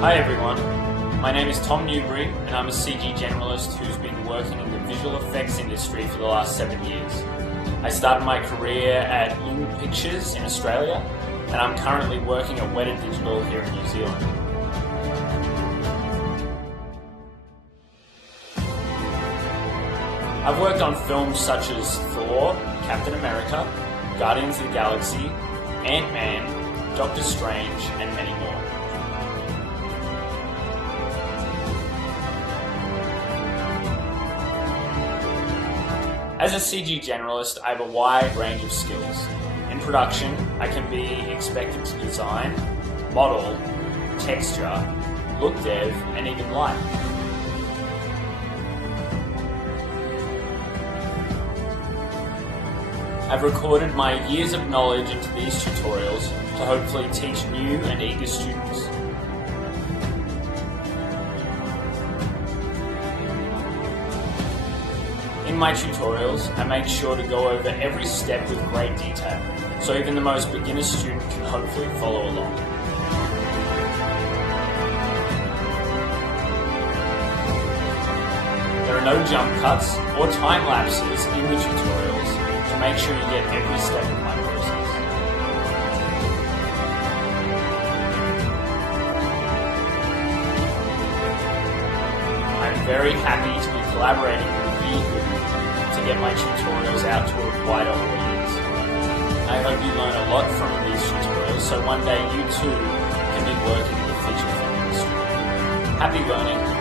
Hi everyone, my name is Tom Newbury and I'm a CG generalist who's been working in the visual effects industry for the last 7 years. I started my career at Newbury Pictures in Australia and I'm currently working at Weta Digital here in New Zealand. I've worked on films such as Thor, Captain America, Guardians of the Galaxy, Ant-Man, Doctor Strange and many more. As a CG generalist, I have a wide range of skills. In production, I can be expected to design, model, texture, look dev, and even light. I've recorded my years of knowledge into these tutorials to hopefully teach new and eager students. In my tutorials, I make sure to go over every step with great detail, so even the most beginner student can hopefully follow along. There are no jump cuts or time lapses in the tutorials to make sure you get every step of my process. I'm very happy to be collaborating with you to get my tutorials out to a wider audience. I hope you learn a lot from these tutorials so one day you too can be working in the feature film industry. Happy learning!